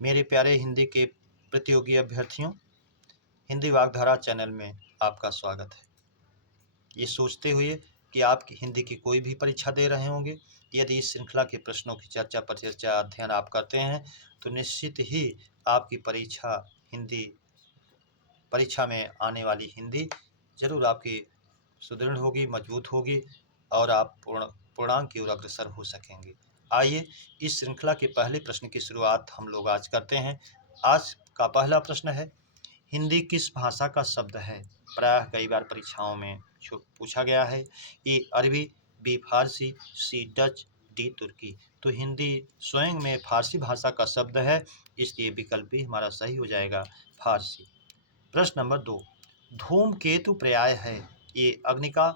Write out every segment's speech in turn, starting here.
मेरे प्यारे हिंदी के प्रतियोगी अभ्यर्थियों, हिंदी वाग्धारा चैनल में आपका स्वागत है। ये सोचते हुए कि आप हिंदी की कोई भी परीक्षा दे रहे होंगे, यदि इस श्रृंखला के प्रश्नों की चर्चा परिचर्चा अध्ययन आप करते हैं तो निश्चित ही आपकी हिंदी परीक्षा में आने वाली हिंदी जरूर आपकी सुदृढ़ होगी, मजबूत होगी और आप पूर्णांक की ओर अग्रसर हो सकेंगे। आइए इस श्रृंखला के पहले प्रश्न की शुरुआत हम लोग आज करते हैं। आज का पहला प्रश्न है, हिंदी किस भाषा का शब्द है? प्रायः कई बार परीक्षाओं में पूछा गया है। ए अरबी, बी फारसी, सी डच, डी तुर्की। तो हिंदी स्वयं में फारसी भाषा का शब्द है, इसलिए विकल्प भी हमारा सही हो जाएगा, फारसी। प्रश्न नंबर 2, धूमकेतु पर्याय है? ए अग्नि का,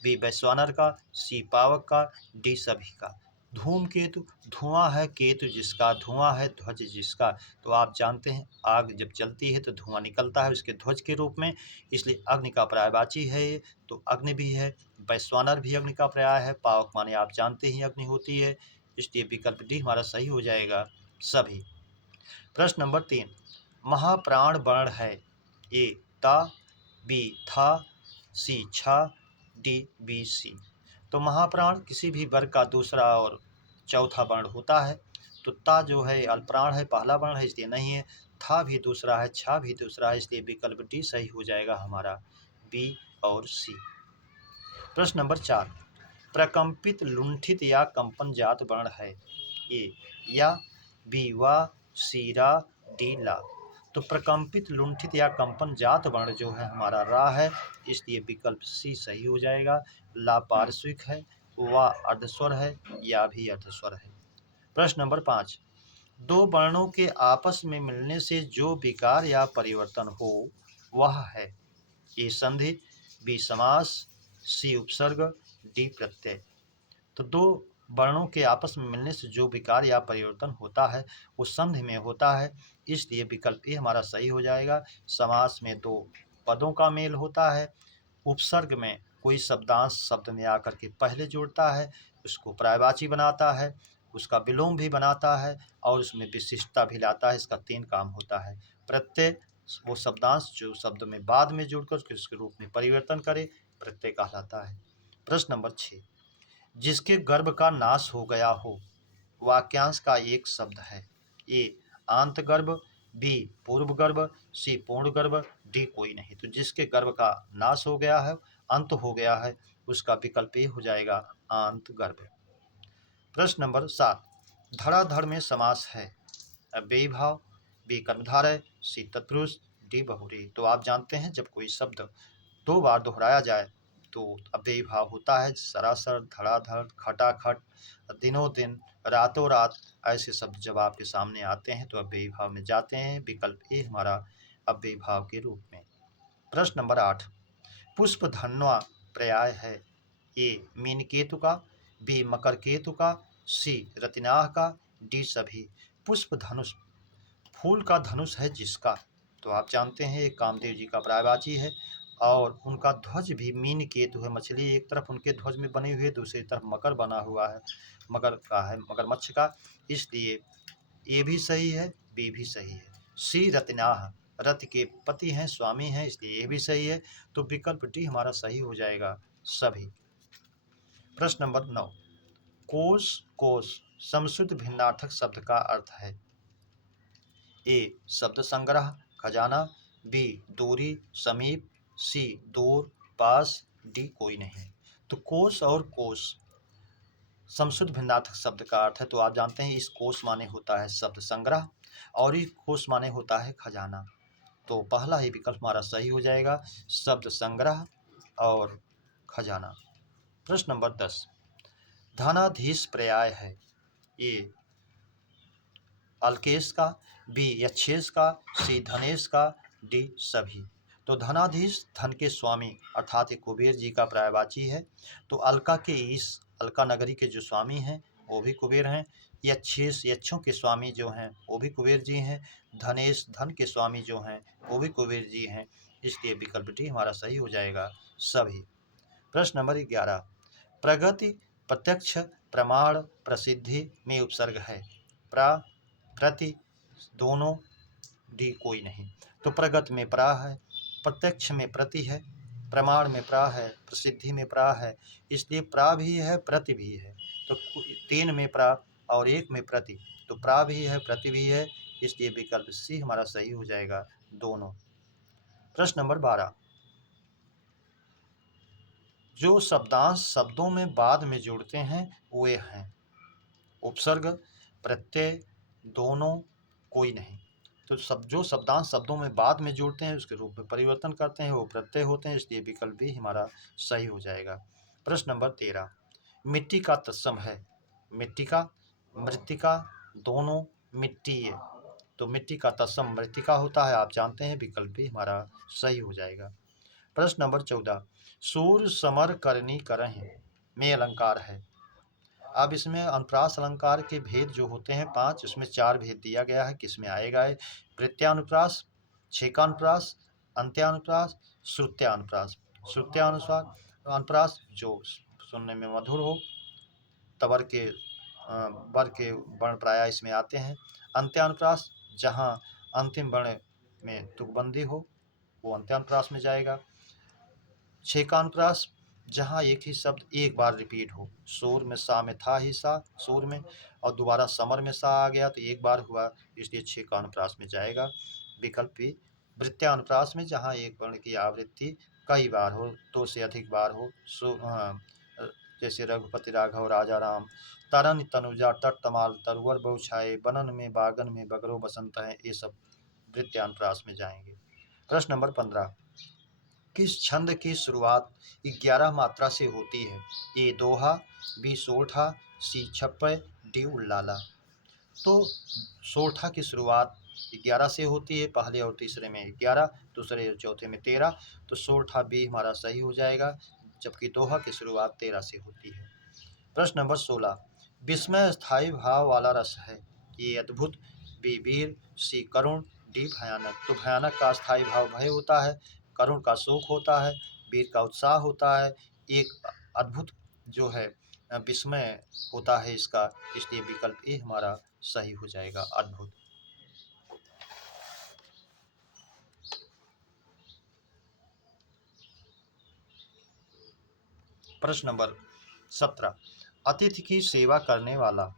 बी वैश्वानर का, सी पावक का, डी सभी का। धूमकेतु धुआं है, केतु जिसका, धुआं है, ध्वज जिसका। तो आप जानते हैं आग जब जलती है तो धुआं निकलता है उसके ध्वज के रूप में, इसलिए अग्नि का पर्यायवाची है ये, तो अग्नि भी है। वैश्वानर भी अग्नि का पर्याय है। पावक माने आप जानते ही अग्नि होती है, इसलिए विकल्प डी हमारा सही हो जाएगा, सभी। प्रश्न नंबर 3, महाप्राण वर्ण है? ए ता, बी था, सी छा, डी बी सी। तो महाप्राण किसी भी वर्ग का दूसरा और चौथा वर्ण होता है। तो ता जो है अल्पप्राण है, पहला वर्ण है, इसलिए नहीं है। था भी दूसरा है, छा भी दूसरा है, इसलिए विकल्प डी सही हो जाएगा हमारा, बी और सी। प्रश्न नंबर 4, प्रकंपित लुंठित या कंपन जात वर्ण है? ए या, बी वा, सी रा, डी ला। तो प्रकंपित लुंठित या कंपन जात वर्ण जो है हमारा रा है, इसलिए विकल्प सी सही हो जाएगा। ला पार्श्विक है, वा अर्धस्वर है, या भी अर्धस्वर है। प्रश्न नंबर 5, दो वर्णों के आपस में मिलने से जो विकार या परिवर्तन हो वह है? ए संधि, बी समास, सी उपसर्ग, डी प्रत्यय। तो दो वर्णों के आपस में मिलने से जो विकार या परिवर्तन होता है वो संधि में होता है, इसलिए विकल्प ए हमारा सही हो जाएगा। समास में दो पदों का मेल होता है। उपसर्ग में कोई शब्दांश शब्द में आकर के पहले जोड़ता है, उसको पर्यायवाची बनाता है, उसका विलोम भी बनाता है और उसमें विशिष्टता भी लाता है। इसका 3 काम होता है। प्रत्यय वो शब्दांश जो शब्द में बाद में जोड़कर उसके रूप में परिवर्तन करे, प्रत्यय कहलाता है। प्रश्न नंबर 6, जिसके गर्भ का नाश हो गया हो वाक्यांश का एक शब्द है? ए आंत गर्भ, बी पूर्व गर्भ, सी पूर्ण गर्भ, डी कोई नहीं। तो जिसके गर्भ का नाश हो गया है, अंत हो गया है, उसका विकल्प ए हो जाएगा, आंत गर्भ। प्रश्न नंबर 7, धड़ाधड़ में समास है? अव्ययी भाव, बी कर्मधारय, सी तत्पुरुष, डी बहुव्रीहि। तो आप जानते हैं जब कोई शब्द 2 बार दोहराया जाए तो अव्ययी भाव होता है। सरासर, धड़ाधड़, खटाखट, दिनों दिन, रातों रात, ऐसे शब्द जब आपके सामने आते हैं तो अव्ययी भाव में जाते हैं। विकल्प ए हमारा अव्ययी भाव के रूप में। प्रश्न नंबर 8, पुष्प धन्वा पर्याय है? ए मीनकेतु का, बी मकर केतु का, सी रतिनाह का, डी सभी। पुष्प धनुष फूल का धनुष है जिसका। तो आप जानते हैं ये कामदेव जी का पर्यायवाची है और उनका ध्वज भी मीन केतु है। मछली एक तरफ उनके ध्वज में बनी हुई है, दूसरी तरफ मकर बना हुआ है, मकर का है, मगरमच्छ का, इसलिए ए भी सही है, बी भी सही है। सी रत्नाह, रति के पति हैं, स्वामी हैं, इसलिए ये भी सही है। तो विकल्प डी हमारा सही हो जाएगा, सभी। प्रश्न नंबर 9, कोश कोश समशुद्ध भिन्नार्थक शब्द का अर्थ है? ए शब्द संग्रह, खजाना, बी दूरी, समीप, सी दूर, पास, डी कोई नहीं। तो कोश और कोश समशुद्ध भिन्नार्थक शब्द का अर्थ है। तो आप जानते हैं इस कोश माने होता है शब्द संग्रह और इस कोश माने होता है खजाना। तो पहला ही विकल्प हमारा सही हो जाएगा, शब्द संग्रह और खजाना। प्रश्न नंबर 10, धनाधीश पर्याय है? ए अल्केश का, बी यक्षेश का, सी धनेश का, डी सभी। तो धनाधीश धन के स्वामी अर्थात कुबेर जी का पर्यायवाची है। तो अलका के ईश, अलका नगरी के जो स्वामी हैं वो भी कुबेर हैं। यक्षेश यक्षों के स्वामी जो हैं वो भी कुबेर जी हैं। धनेश धन के स्वामी जो हैं वो भी कुबेर जी हैं, इसलिए विकल्प डी हमारा सही हो जाएगा, सभी। प्रश्न नंबर 11, प्रगति प्रत्यक्ष प्रमाण प्रसिद्धि में उपसर्ग है? प्रा, प्रति, दोनों, डी कोई नहीं। तो प्रगत में प्रा है, प्रत्यक्ष में प्रति है, प्रमाण में प्रा है, प्रसिद्धि में प्रा है, इसलिए प्रा भी है प्रति भी है। तो 3 में प्रा और 1 में प्रति, तो प्रा भी है प्रति भी है, इसलिए विकल्प सी हमारा सही हो जाएगा, दोनों। प्रश्न नंबर 12, जो शब्दांश शब्दों में बाद में जुड़ते हैं वे हैं उपसर्ग, प्रत्यय, दोनों, कोई नहीं। तो जो शब्दांश शब्दों में बाद में जुड़ते हैं उसके रूप में परिवर्तन करते हैं वो प्रत्यय होते हैं, इसलिए विकल्प भी हमारा सही हो जाएगा। प्रश्न नंबर 13, मिट्टी का तत्सम है मिट्टिका, मृत्तिका, दोनों, मिट्टी है। तो मिट्टी का तत्सम मृत्तिका होता है, आप जानते हैं, विकल्प भी हमारा सही हो जाएगा। प्रश्न नंबर 14, सूर समर करनी करहि में अलंकार है। अब इसमें अनुप्रास अलंकार के भेद जो होते हैं 5, उसमें 4 भेद दिया गया है, किसमें आएगा है? प्रत्यानुप्रास, छेकानुप्रास, अंत्यानुप्रास, श्रुत्यानुप्रास। श्रुत्यानुसार अनुप्रास जो सुनने में मधुर हो, तवर के वर के वर्ण प्राय इसमें आते हैं। अंत्यानुप्रास जहाँ अंतिम वर्ण में तुकबंदी हो वो अंत्यानुप्रास में जाएगा। छेकानुप्रास जहाँ एक ही शब्द एक बार रिपीट हो, सूर में सा में था ही सा सूर में, और दोबारा समर में सा आ गया तो एक बार हुआ, इसलिए छेकानुप्रास में जाएगा, विकल्प भी। वृत्त्यानुप्रास में जहाँ एक वर्ण की आवृत्ति कई बार हो, 2 से अधिक बार हो, जैसे रघुपति राघव राजा राम, तरन तनुजा तट तमाल तरुवर बहुछाए, बनन में बागन में बगरो बसंत है, ये सब वृत्त्यानुप्रास में जाएंगे। प्रश्न नंबर 15, किस छंद की शुरुआत 11 मात्रा से होती है? ए दोहा, बी सोरठा, सी छप्पय, डी उल्लाला। तो सोरठा की शुरुआत 11 से होती है, पहले और तीसरे में 11, दूसरे और चौथे में 13, तो सोरठा बी हमारा सही हो जाएगा, जबकि दोहा की शुरुआत 13 से होती है। प्रश्न नंबर 16, विस्मय स्थायी भाव वाला रस है, ये अद्भुत, बी वीर, सी करुण, डी भयानक। तो भयानक का स्थायी भाव भय होता है, करुण का शोक होता है, वीर का उत्साह होता है, एक अद्भुत जो है विस्मय होता है इसका, इसलिए विकल्प ए हमारा सही हो जाएगा, अद्भुत। प्रश्न नंबर 17, अतिथि की सेवा करने वाला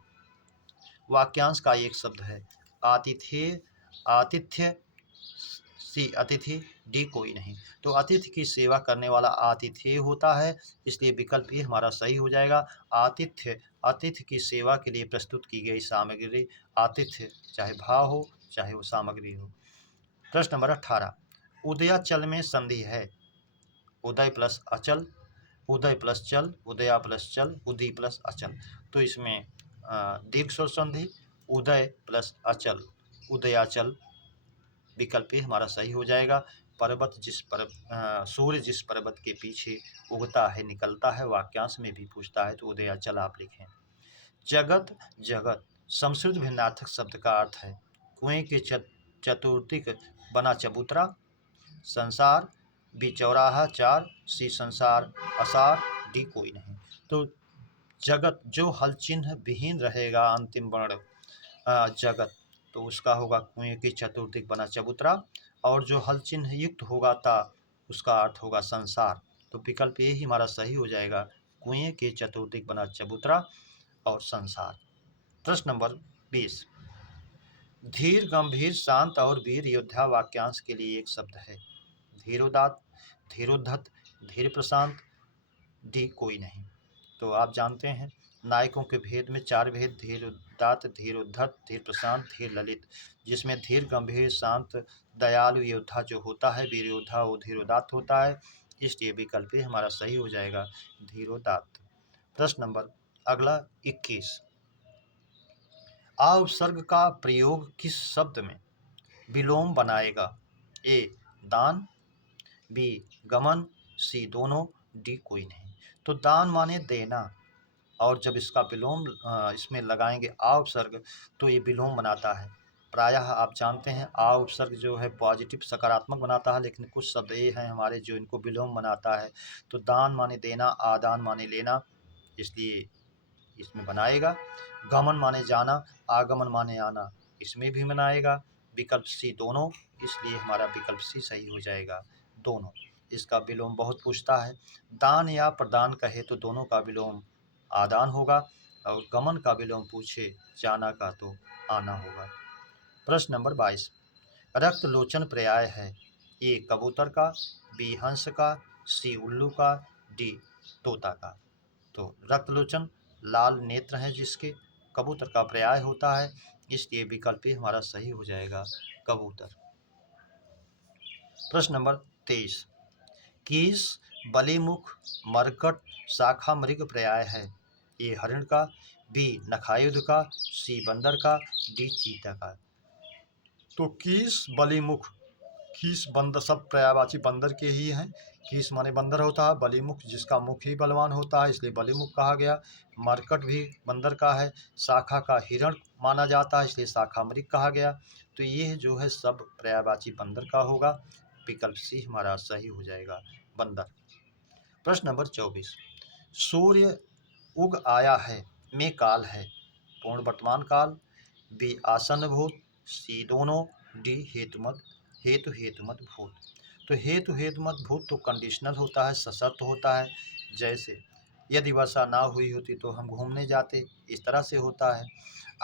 वाक्यांश का एक शब्द है, आतिथ्य, आतिथ्य, सी अतिथि, डी कोई नहीं। तो अतिथि की सेवा करने वाला आतिथ्य होता है, इसलिए विकल्प ये हमारा सही हो जाएगा, आतिथ्य, अतिथि की सेवा के लिए प्रस्तुत की गई सामग्री, आतिथ्य चाहे भाव हो चाहे वो सामग्री हो। प्रश्न नंबर 18, उदयाचल में संधि है, उदय प्लस अचल, उदय प्लस चल, उदया प्लस चल, उदी प्लस अचल। तो इसमें दीर्घ स्वर संधि, उदय प्लस अचल, उदयाचल, विकल्प ही हमारा सही हो जाएगा। पर्वत जिस सूर्य जिस पर्वत के पीछे उगता है निकलता है, वाक्यांश में भी पूछता है तो उदयाचल आप लिखें। जगत, जगत संस्कृत भिन्नार्थक शब्द का अर्थ है, कुएं के चतुर्दिक बना चबूतरा, संसार, बी चौराहा 4, सी संसार, असार, डी कोई नहीं। तो जगत जो हल चिन्ह विहीन रहेगा अंतिम वर्ण जगत, तो उसका होगा कुएं की चतुर्दिक बना चबूतरा, और जो हल चिन्ह युक्त होगा ता उसका अर्थ होगा संसार। तो विकल्प ये ही हमारा सही हो जाएगा, कुएं के चतुर्दिक बना चबूतरा और संसार। प्रश्न नंबर 20, धीर गंभीर शांत और वीर योद्धा वाक्यांश के लिए एक शब्द है, धीरोदात, धीरोद्धत, धीर प्रशांत, डी कोई नहीं। तो आप जानते हैं नायकों के भेद में 4 भेद, धीर उदात्त, धीर उद्धत, धीर प्रशांत, धीर ललित, जिसमें धीर गंभीर शांत दयालु योद्धा जो होता है वीर योद्धा वो धीरोदात्त होता है, इसलिए विकल्प हमारा सही हो जाएगा, धीरोदात्त। प्रश्न नंबर अगला 21, आ उपसर्ग का प्रयोग किस शब्द में विलोम बनाएगा? ए दान, बी गमन, सी दोनों, डी कोई नहीं। तो दान माने देना, और जब इसका विलोम इसमें लगाएंगे आ उपसर्ग तो ये विलोम बनाता है। प्रायः आप जानते हैं आ उपसर्ग जो है पॉजिटिव सकारात्मक बनाता है, लेकिन कुछ शब्द ये हैं हमारे जो इनको विलोम बनाता है। तो दान माने देना, आदान माने लेना, इसलिए इसमें बनाएगा। गमन माने जाना, आगमन माने आना, इसमें भी मनाएगा। विकल्प सी दोनों, इसलिए हमारा विकल्प सी सही हो जाएगा, दोनों। इसका विलोम बहुत पूछता है। दान या प्रदान कहे तो दोनों का विलोम आदान होगा, और गमन का विलोम पूछे जाना का तो आना होगा। प्रश्न नंबर 22, रक्त लोचन पर्याय है। ए कबूतर का, बी हंस का, सी उल्लू का, डी तोता का। तो रक्त लोचन लाल नेत्र हैं जिसके, कबूतर का पर्याय होता है, इसलिए विकल्प भी हमारा सही हो जाएगा, कबूतर। प्रश्न नंबर 23, कीस बलिमुख मरकट शाखा मृग पर्याय है। ए हरिण का, बी नखायुध का, सी बंदर का, डी चीता का। तो कीस बलिमुख, कीस बंदर, सब पर्यायवाची बंदर के ही हैं। कीस माने बंदर होता है, बलिमुख जिसका मुख ही बलवान होता है, इसलिए बलिमुख कहा गया। मरकट भी बंदर का है, शाखा का हिरण माना जाता है, इसलिए शाखा मृग कहा गया। तो ये जो है सब पर्यायवाची बंदर का होगा, विकल्प सी हमारा सही हो जाएगा, बंदर। प्रश्न नंबर 24, सूर्य उग आया है में काल है। पूर्ण वर्तमान काल, बी आसन्न भूत, सी दोनों, डी हेतुमत हेतुमत भूत। तो हेतुमत भूत तो कंडीशनल होता है, सशर्त होता है। जैसे यदि वर्षा ना हुई होती तो हम घूमने जाते, इस तरह से होता है।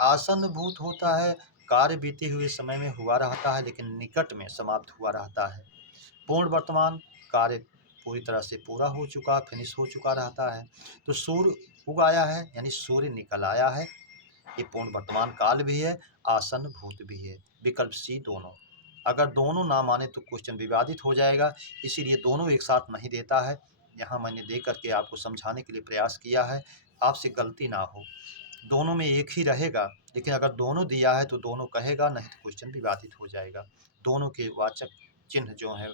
आसन्न भूत होता है, कार्य बीते हुए समय में हुआ रहता है लेकिन निकट में समाप्त हुआ रहता है। पूर्ण वर्तमान, कार्य पूरी तरह से पूरा हो चुका, फिनिश हो चुका रहता है। तो सूर्य उग आया है यानी सूर्य निकल आया है, ये पूर्ण वर्तमान काल भी है, आसन्न भूत भी है, विकल्प सी दोनों। अगर दोनों ना माने तो क्वेश्चन विवादित हो जाएगा, इसीलिए दोनों एक साथ नहीं देता है। यहाँ मैंने दे करके आपको समझाने के लिए प्रयास किया है, आपसे गलती ना हो। दोनों में एक ही रहेगा, लेकिन अगर दोनों दिया है तो दोनों कहेगा, नहीं तो क्वेश्चन विवादित हो जाएगा। दोनों के वाचक चिन्ह जो हैं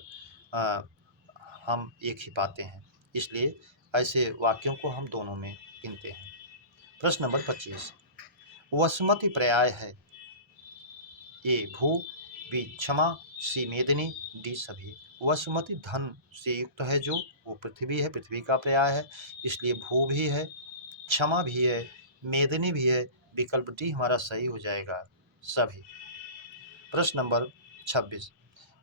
हम एक ही पाते हैं, इसलिए ऐसे वाक्यों को हम दोनों में गिनते हैं। प्रश्न नंबर 25, वसुमती पर्याय है। ए भू, बी क्षमा, सी मेदिनी, डी सभी। वसुमती धन से युक्त है जो, वो पृथ्वी है, पृथ्वी का पर्याय है, इसलिए भू भी है, क्षमा भी है, मेदिनी भी है, विकल्प डी हमारा सही हो जाएगा, सभी। प्रश्न नंबर 26,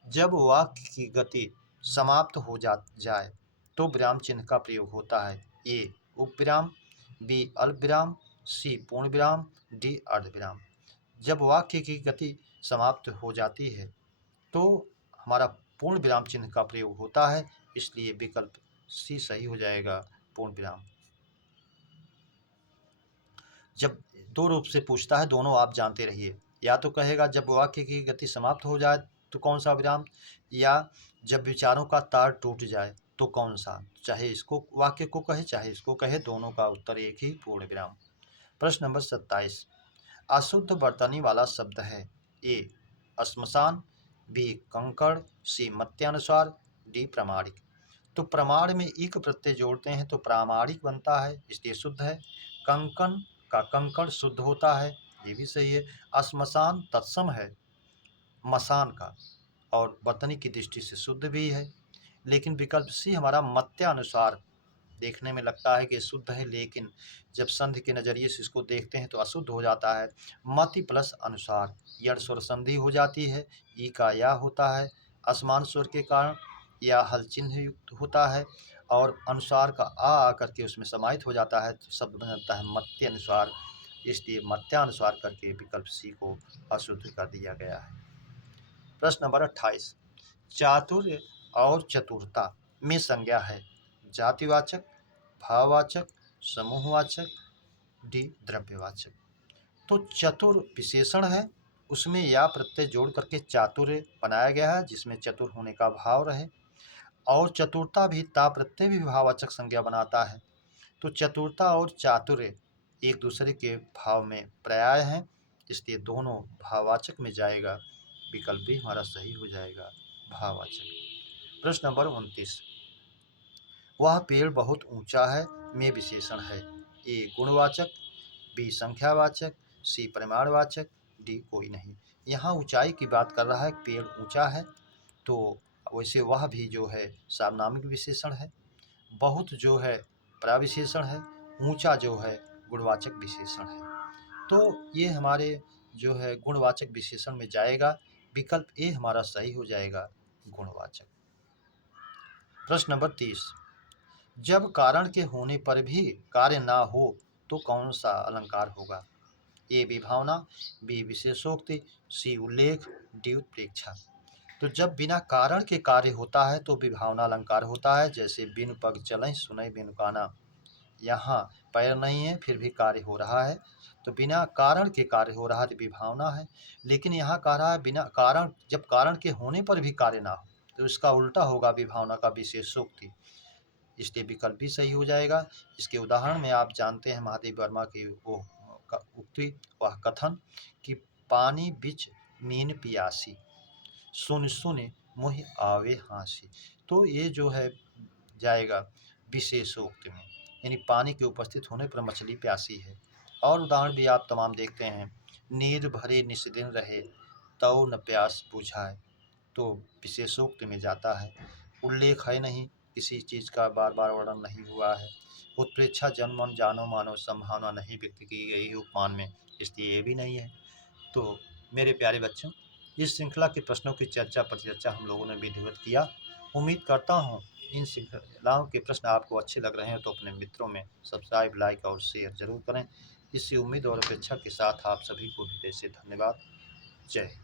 जब वाक्य की गति समाप्त हो जाए तो विराम चिन्ह का प्रयोग होता है। ए उपविराम, बी अल्पविराम, सी पूर्ण विराम, डी अर्धविराम। जब वाक्य की गति समाप्त हो जाती है तो हमारा पूर्ण विराम चिन्ह का प्रयोग होता है, इसलिए विकल्प सी सही हो जाएगा, पूर्ण विराम। जब दो रूप से पूछता है, दोनों आप जानते रहिए, या तो कहेगा जब वाक्य की गति समाप्त हो जाए तो कौन सा विराम, या जब विचारों का तार टूट जाए तो कौन सा, चाहे इसको वाक्य को कहे चाहे इसको कहे, दोनों का उत्तर एक ही, पूर्ण विराम। प्रश्न नंबर 27, अशुद्ध बर्तनी वाला शब्द है। ए श्मशान, बी कंकड़, सी मत्यानुसार, डी प्रामाणिक। तो प्रमाण में इक प्रत्यय जोड़ते हैं तो प्रामाणिक बनता है, इसलिए शुद्ध है। कंकण का कंकड़ शुद्ध होता है, ये भी सही है। श्मशान तत्सम है मसान का, और बर्तनी की दृष्टि से शुद्ध भी है। लेकिन विकल्प सी हमारा मत्यानुसार देखने में लगता है कि शुद्ध है, लेकिन जब संधि के नज़रिए से इसको देखते हैं तो अशुद्ध हो जाता है। मति प्लस अनुसार, यड़ स्वर संधि हो जाती है, ई का या होता है, असमान स्वर के कारण या हल चिन्ह युक्त होता है, और अनुसार का आ आकर के उसमें समाहित हो जाता है, तो शब्द बन जाता है मत्य अनुसार, इसलिए मत्यानुसार करके विकल्प सी को अशुद्ध कर दिया गया है। प्रश्न नंबर 28, चातुर्य और चतुरता में संज्ञा है। जातिवाचक, भाववाचक, समूहवाचक, डी द्रव्यवाचक। तो चतुर विशेषण है, उसमें या प्रत्यय जोड़ करके चातुर्य बनाया गया है जिसमें चतुर होने का भाव रहे, और चतुरता भी ता प्रत्यय भी भाववाचक संज्ञा बनाता है। तो चतुरता और चातुर्य एक दूसरे के भाव में पर्याय हैं, इसलिए दोनों भाववाचक में जाएगा, विकल्प भी हमारा सही हो जाएगा, भाववाचक। प्रश्न नंबर 29, वह पेड़ बहुत ऊंचा है में विशेषण है। ए गुणवाचक, बी संख्यावाचक, सी परिमाणवाचक, डी कोई नहीं। यहाँ ऊंचाई की बात कर रहा है, पेड़ ऊंचा है, तो वैसे वह भी जो है सार्वनामिक विशेषण है, बहुत जो है प्रविशेषण है, ऊंचा जो है गुणवाचक विशेषण है। तो ये हमारे जो है गुणवाचक विशेषण में जाएगा। विकल्प ए हमारा सही हो जाएगा, गुणवाचक। प्रश्न नंबर 30, जब कारण के होने पर भी कार्य ना हो तो कौन सा अलंकार होगा? ए विभावना, बी विशेषोक्ति, सी उल्लेख, डी उत्प्रेक्षा। तो जब बिना कारण के कार्य होता है तो विभावना अलंकार होता है, जैसे बिनु पग चलें सुनय बिनु काना। यहाँ पैर नहीं है फिर भी कार्य हो रहा है, तो बिना कारण के कार्य हो रहा है तो विभावना है। लेकिन यहाँ कह रहा है बिना कारण, जब कारण के होने पर भी कार्य ना हो तो इसका उल्टा होगा विभावना का विशेषोक्ति, इसलिए विकल्प भी सही हो जाएगा। इसके उदाहरण में आप जानते हैं महादेव वर्मा की वो उक्ति, वह कथन कि पानी बिच मीन पियासी, सुन सुन मुहि आवे हाँसी। तो ये जो है जाएगा विशेषोक्त में, यानी पानी के उपस्थित होने पर मछली प्यासी है। और उदाहरण भी आप तमाम देखते हैं, नीर भरे निस्दिन रहे तौ न प्यास बुझाए, तो विशेषोक्त में जाता है। उल्लेख है नहीं, किसी चीज़ का बार बार वर्णन नहीं हुआ है। उत्प्रेक्षा जन मन जानो मानो, संभावना नहीं व्यक्त की गई है उपमान में, इसलिए ये भी नहीं है। तो मेरे प्यारे बच्चों, इस श्रृंखला के प्रश्नों की चर्चा परिचर्चा हम लोगों ने विधिवत किया। उम्मीद करता हूँ इन श्रृंखलाओं के प्रश्न आपको अच्छे लग रहे हैं तो अपने मित्रों में सब्सक्राइब, लाइक और शेयर जरूर करें। इसी उम्मीद और अपेक्षा के साथ आप सभी को हृदय से धन्यवाद। जय हिंद।